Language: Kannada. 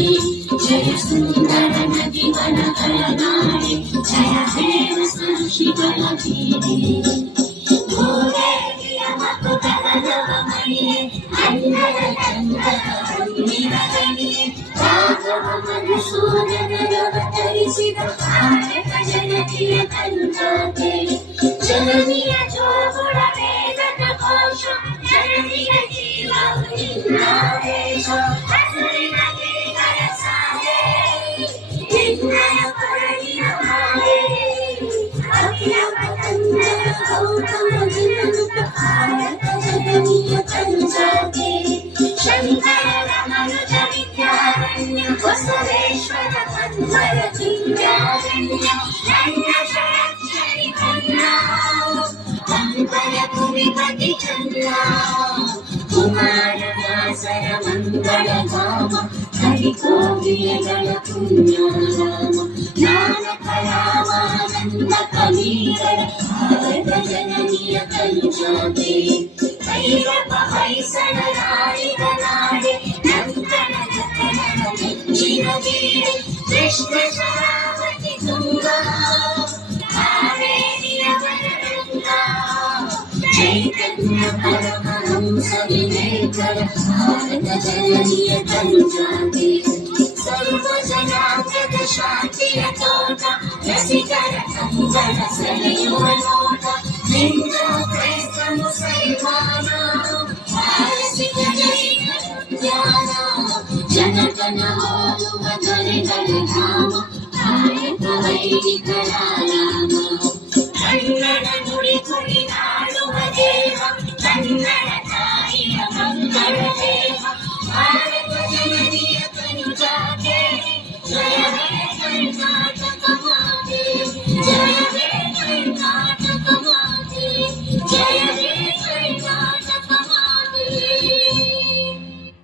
जय सुंदर नदी वनಗಳ ನಾಡೆ जय देव संशिಗಳ ಬೀಡೆ ಗೋರೆಯ ಮಕುಟದ ನವಮಣಿಯೇ ಅಂದದ ಚಂದದ ಹೊನ್ನಿರಗಣಿಯೇ ರಾಘವ ಮಧುಸೂದನರವತರಿಸಿದ ಭಾರತ ಜನನಿಯ ತಂದಾತೆ ಜನನಿಯ ಜೋಗುಳ ವೇದದ ಘೋಷ ಜನನಿಯ ಜೀವವು ನಿನ್ನಾವೇಶ ಹಸುರಿನ ಗಿರಿಗಳ ಸಾರೆ ವಿಜ್ಞಾನ ಪರಗಿನ ಮಾಯೆ ಅಖಿಲ ಪತಂಜಲ ಗೌತಮ ದಿನದುತ ಭಾರತ ಜನನಿಯ ತಂದಾತೆ ಶಂಕರ ಮನುಜ ವಿದ್ಯಾರಣ್ಯ ಬಸವೇಶ್ವರ ಪಂಚರ ದಿವ್ಯಾರಣ್ಯ ನನ್ನ ಷಡಕ್ಷರಿ ಕನ್ನ ಅಂತರ ಭುವಿಪತಿ ಚಂದ್ರ ಕುಮಾರ ವ್ಯಾಸರ ಮಂಗಳ ಧಾಮ ಹರಿಕೋಗಿಲೆಗಳ ಪುಣ್ಯಧಾಮ ನಾನಕ ರಾಮಾನಂದ ಕವೀರರ ಭಾರತ ಜನನಿಯ ಕಲ್ಜಾತೆ ಭೈರವ ಹೊಯ್ಸಳ ನಾಡಿದ ನಾಡೆ ನಂದನ ಜತನನ ಮೆಚ್ಚಿನ ಬೀಡೆ ಕೃಷ್ಣ ಶರಾವತಿ ತುಂಗಾ ಕಾವೇರಿಯ ವರಗಂಗಾ ಚೈತನ್ಯ ಪರಮಹಂಸ ವಿವೇಕರ ಭಾರತ ಜನನಿಯ ಕಲ್ಜಾತೆ ಸರ್ವ ಜನಾಂಗದ ಶಾಂತಿಯ ತೋಟ ರಸಿಕರ ಕಂಗಳ ಸೆಳೆಯುವ ನೋಟ ಹಿಂದೂ ಕ್ರೈಸ್ತ ಮುಸಲ್ಮಾನ ಪಾರಸಿಕ ಜೈನ ಜ್ಞಾನ ಜನಗಣ ಹೋಲುವ ದೊರೆಗಳ ಧಾಮ ಭಾರತ ವೈದಿಕರ ರಾಮ ಕನ್ನಡ ನುಡಿ ಕುಣಿದಾಡುವ ದೇವ ಕನ್ನಡ